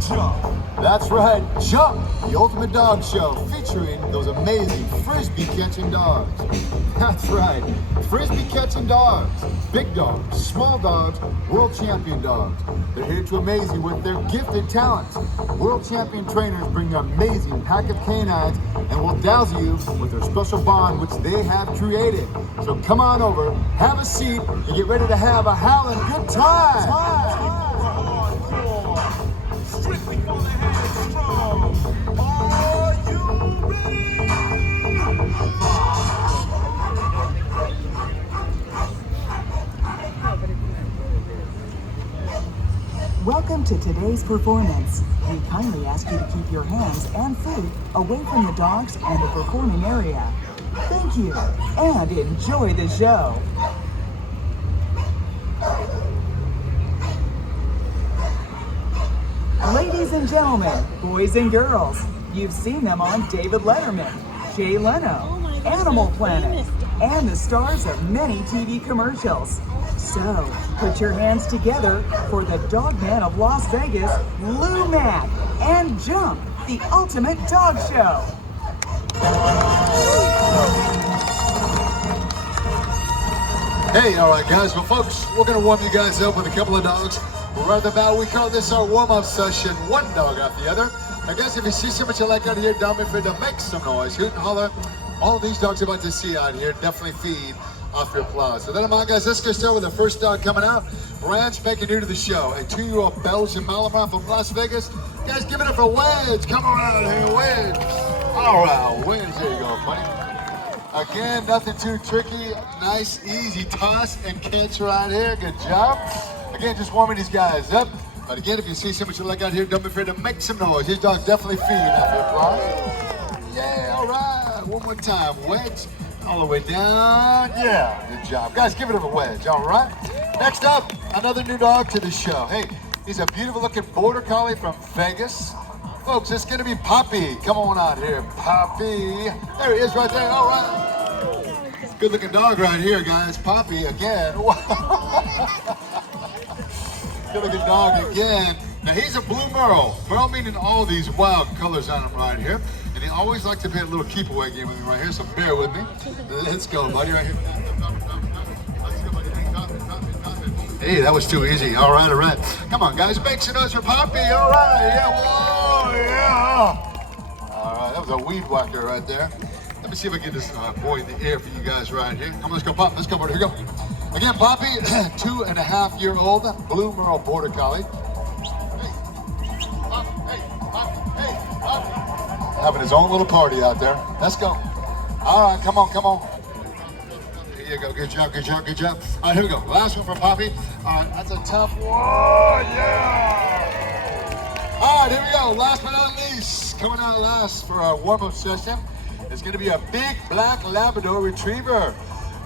Jump. That's right, Jump, the ultimate dog show featuring those amazing frisbee catching dogs. That's right, frisbee catching dogs. Big dogs, small dogs, world champion dogs. They're here to amaze you with their gifted talents. World champion trainers bring an amazing pack of canines and will dazzle you with their special bond which they have created. So come on over, have a seat, and get ready to have a howling good time. Strictly for the headstrong. Are you ready? Welcome to today's performance. We kindly ask you to keep your hands and food away from the dogs and the performing area. Thank you, and enjoy the show. Ladies and gentlemen, boys and girls, you've seen them on David Letterman, Jay Leno, Animal Planet, and the stars of many TV commercials. So, put your hands together for the Dogman of Las Vegas, Lou Mack, and Jump, the ultimate dog show. Hey, all right, guys. Well, folks, we're going to warm you guys up with a couple of dogs. Right about, we call this our warm-up session, one dog after the other. I guess if you see something you like out here, don't be afraid to make some noise. Hoot and holler. All these dogs you're about to see out here definitely feed off your applause. So then, come on, guys, let's go start with the first dog coming out. Brand spanking new to the show, a 2-year-old Belgian Malinois from Las Vegas. Guys, give it up for Wedge. Come on out here, Wedge. All right, Wedge, there you go, buddy. Again, nothing too tricky. Nice, easy toss and catch right here. Good job. Again, just warming these guys up. But again, if you see something you like out here, don't be afraid to make some noise. These dogs definitely feed off your applause. Yeah, all right. One more time. Wedge. All the way down. Yeah, good job. Guys, give it up a Wedge, all right? Next up, another new dog to the show. Hey, he's a beautiful looking border collie from Vegas. Folks, it's gonna be Poppy. Come on out here, Poppy. There he is right there, all right. Good looking dog right here, guys. Poppy again. Good looking dog again. Now he's a blue Merle. Merle meaning all these wild colors on him right here. And he always likes to play a little keep away game with me right here, so bear with me. Let's go, buddy, right here. Hey, that was too easy. All right, all right. Come on, guys, make some noise for Poppy. All right, yeah, whoa, yeah. All right, that was a weed whacker right there. Let me see if I can get this boy in the air for you guys right here. Come on, let's go, Pop. Let's go, buddy. Here we go. Again, Poppy, 2.5-year-old Blue Merle Border Collie. Having his own little party out there. Let's go. All right, come on, come on. Here you go. Good job, good job, good job. All right, here we go. Last one for Poppy. All right, that's a tough one. Yeah. All right, here we go. Last but not least, coming out last for our warm-up session is going to be a big black Labrador Retriever.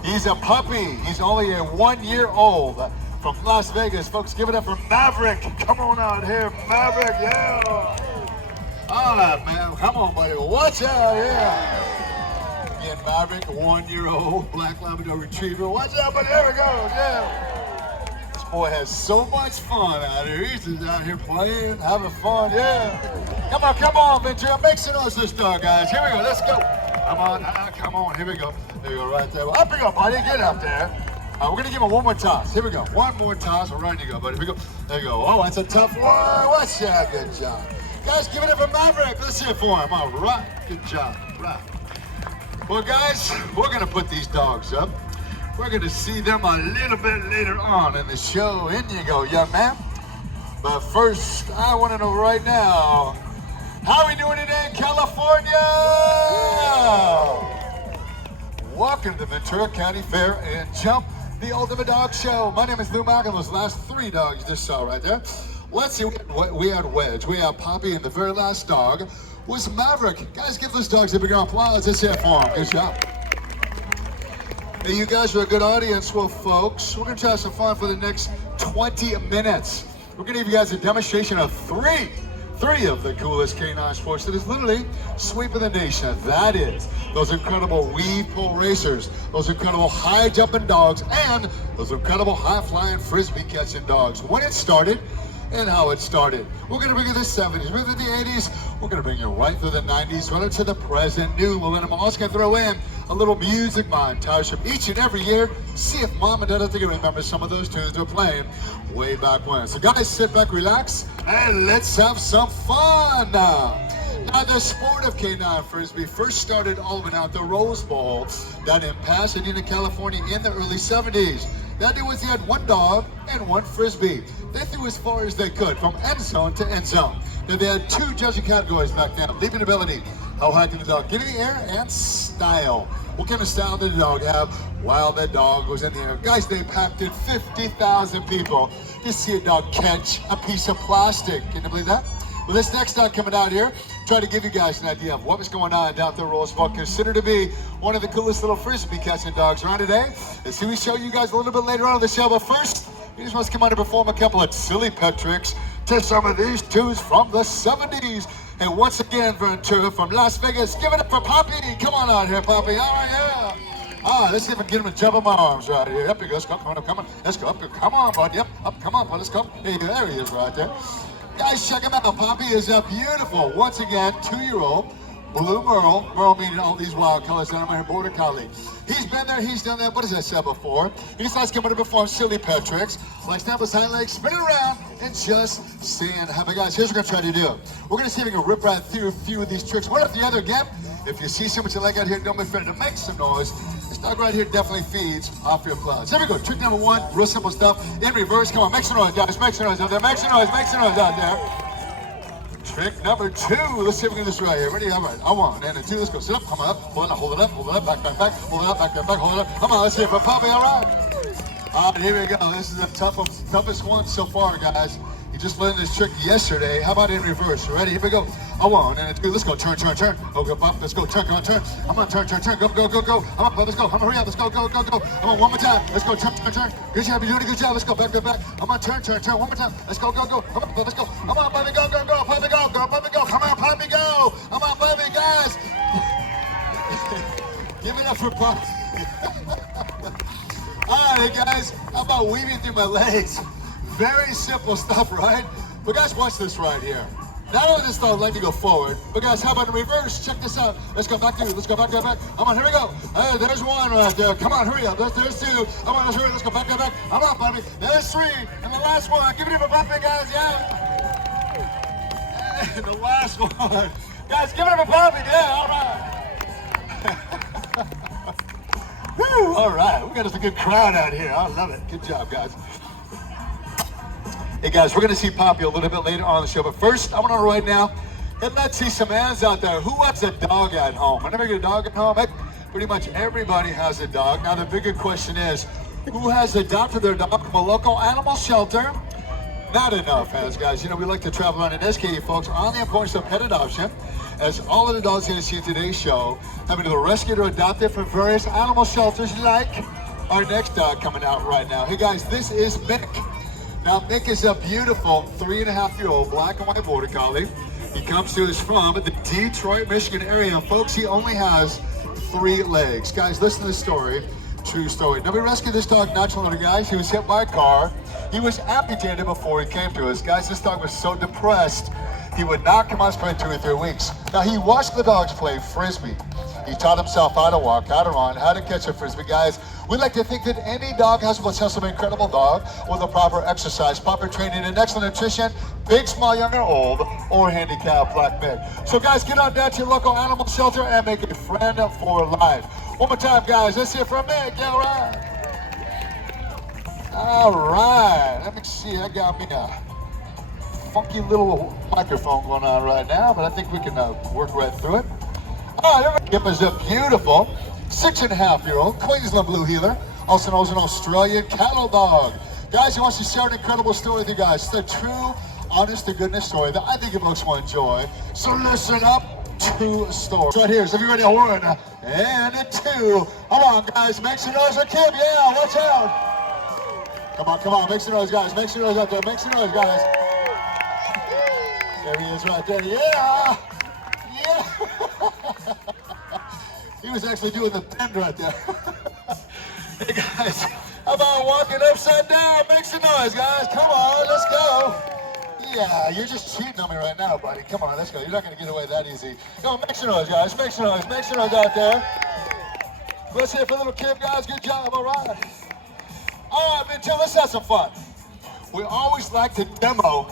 He's a puppy. He's only a 1-year-old from Las Vegas. Folks, give it up for Maverick. Come on out here, Maverick. Yeah. All right, man. Come on, buddy. Watch out, yeah. Again, Maverick, 1-year-old black Labrador Retriever. Watch out, buddy. There we go. Yeah. This boy has so much fun out here. He's just out here playing, having fun. Yeah. Come on, Ventura. Make some noise for this dog, guys. Here we go. Let's go. Come on. Here we go. There you go, right there. Well, up you go, buddy. Get up there. We're going to give him one more toss. Here we go. One more toss. All right, you go, buddy. Here we go. There you go. Oh, that's a tough one. Watch that. Good job. Guys, give it up for Maverick. Let's hear it for him. All right. Good job. Right. Well, guys, we're going to put these dogs up. We're going to see them a little bit later on in the show. In you go, young man. But first, I want to know right now, how are we doing today in California? Welcome to the Ventura County Fair and Jump, the ultimate dog show. My name is Lou Mack, and those last 3 dogs you just saw right there. Let's see, we had Wedge, we had Poppy, and the very last dog was Maverick. Guys, give those dogs a big round of applause. Let's hear it for them. Good job. Hey, you guys are a good audience. Well, folks, we're going to try some fun for the next 20 minutes. We're going to give you guys a demonstration of three of the coolest canine sports that is literally sweeping the nation. That is those incredible weave pull racers, those incredible high jumping dogs, and those incredible high flying frisbee catching dogs. When it started and how it started. We're going to bring you the 70s, we're through the 80s, we're going to bring you right through the 90s, right up to the present new millennium. I'm also going to throw in a little music montage from each and every year. See if mom and dad I think you remember some of those tunes they're playing way back when. So guys, sit back, relax, and let's have some fun now. Now, the sport of K9 Frisbee first started all the way out the Rose Bowl down in Pasadena, California in the early 70s. That deal was they had one dog and one Frisbee. They threw as far as they could from end zone to end zone. Then they had two judging categories back then: leaping ability, how high can the dog get in the air, and style. What kind of style did the dog have while that dog was in the air? Guys, they packed in 50,000 people to see a dog catch a piece of plastic. Can you believe that? Well, this next dog coming out here, try to give you guys an idea of what was going on down at the Rose Bowl. Considered to be one of the coolest little Frisbee catching dogs around today. Let's see, we show you guys a little bit later on in the show, but first, he just wants to come out and perform a couple of silly pet tricks to some of these tunes from the 70s. And once again, Ventura from Las Vegas, give it up for Poppy. Come on out here, Poppy. All right, yeah. Let's see if I can get him to jump on my arms right here. Up he goes. Come on. Let's go. Up. Come on, bud. Yep. Up. Come on, bud. Let's go. There he is right there. Guys, check him out. Poppy is a beautiful, once again, 2-year-old Blue Merle. Merle meaning all these wild colors down here, Border Collie. He's been there, he's done that. What has I said before? He decides to come in and perform silly pet tricks, like stand up his hind legs, spin it around, and just stand happy. Guys, here's what we're going to try to do. We're going to see if we can rip right through a few of these tricks, one after the other again. If you see something you like out here, don't be afraid to make some noise. This dog right here definitely feeds off your applause. Here we go. Trick number one, real simple stuff. In reverse, come on, make some noise, guys. Make some noise out there. Make some noise out there. Trick number two. Let's see if we can do this right here. Ready? All right. A one and a two. Let's go. Sit up. Come on up. Hold it up. Back. Hold it up. Back. Hold it up. Come on. Let's see it for Poppy. All right. All right. Here we go. This is the toughest one so far, guys. He just learned this trick yesterday. How about in reverse? Ready? Here we go. A one and a two. Let's go. Turn. Oh, go up. Let's go. Turn. Go. I'm on turn. Go. I'm on. Let's go. I'm on. Hurry up. Let's go. I'm on. One more time. Let's go. Turn. Good job. You're doing a good job. Let's go. Back. I'm on. Turn. One more time. Let's go. I'm on. Let's go. I'm on. Puppy. Go. Puppy. Go. Come on, Puppy. Go. I'm on, Puppy, guys. Give it up for Puppy. All right, guys. How about weaving through my legs? Very simple stuff, right? But guys, watch this right here. Not only does this dog like to go forward, but guys, how about in reverse? Check this out. Let's go back. Let's go back. Come on, here we go. There's one right there. Come on, hurry up. There's two. Come on, let's hurry. Let's go back. I'm on, Puppy. There's three. And the last one. Give it up for Puppy, guys. Yeah. And the last one. Guys, give it up for Puppy. Yeah, all right. Woo, all right. We got us a good crowd out here. I love it. Good job, guys. Hey guys, we're gonna see Poppy a little bit later on the show, but first, I want to right now, and let's see some hands out there. Who has a dog at home? Whenever you get a dog at home, pretty much everybody has a dog. Now the bigger question is, who has adopted their dog from a local animal shelter? Not enough hands, guys. You know, we like to travel around and educate you folks on the importance of pet adoption, as all of the dogs you're gonna see in today's show have been either rescued or adopted from various animal shelters, like our next dog coming out right now. Hey guys, this is Mick. Now, Mick is a beautiful 3.5-year-old black and white Border Collie. He comes to us from the Detroit, Michigan area. And folks, he only has 3 legs. Guys, listen to this story. True story. Now, we rescued this dog not too long ago, guys. He was hit by a car. He was amputated before he came to us. Guys, this dog was so depressed, he would not come out for 2 or 3 weeks. Now, he watched the dogs play Frisbee. He taught himself how to walk, how to run, how to catch a Frisbee. Guys, we like to think that any dog has what's an incredible dog with a proper exercise, proper training, and excellent nutrition, big, small, young, or old, or handicapped like Mick. So guys, get on down to your local animal shelter and make a friend for life. One more time, guys. Let's hear from Mick. All right. All right. Let me see. I got me a funky little microphone going on right now, but I think we can work right through it. All right, Kip is a beautiful 6.5-year-old Queensland Blue Heeler, also known as an Australian cattle dog. Guys, he wants to share an incredible story with you guys. It's a true, honest-to-goodness story that I think you folks will enjoy. So listen up to the story. Right here, so if you're ready, a 1 and a 2. Come on, guys, make some noise for Kip. Yeah, watch out. Come on, make some noise, guys. Make some noise out there. Make some noise, guys. There he is right there. Yeah. He was actually doing the bend right there. Hey guys, how about walking upside down? Make some noise, guys. Come on, let's go. Yeah, you're just cheating on me right now, buddy. Come on, let's go. You're not going to get away that easy. Go, make some noise, guys. Make some noise. Make some noise out there. Let's hear it for little Kim, guys. Good job. All right. All right, Vintil, let's have some fun. We always like to demo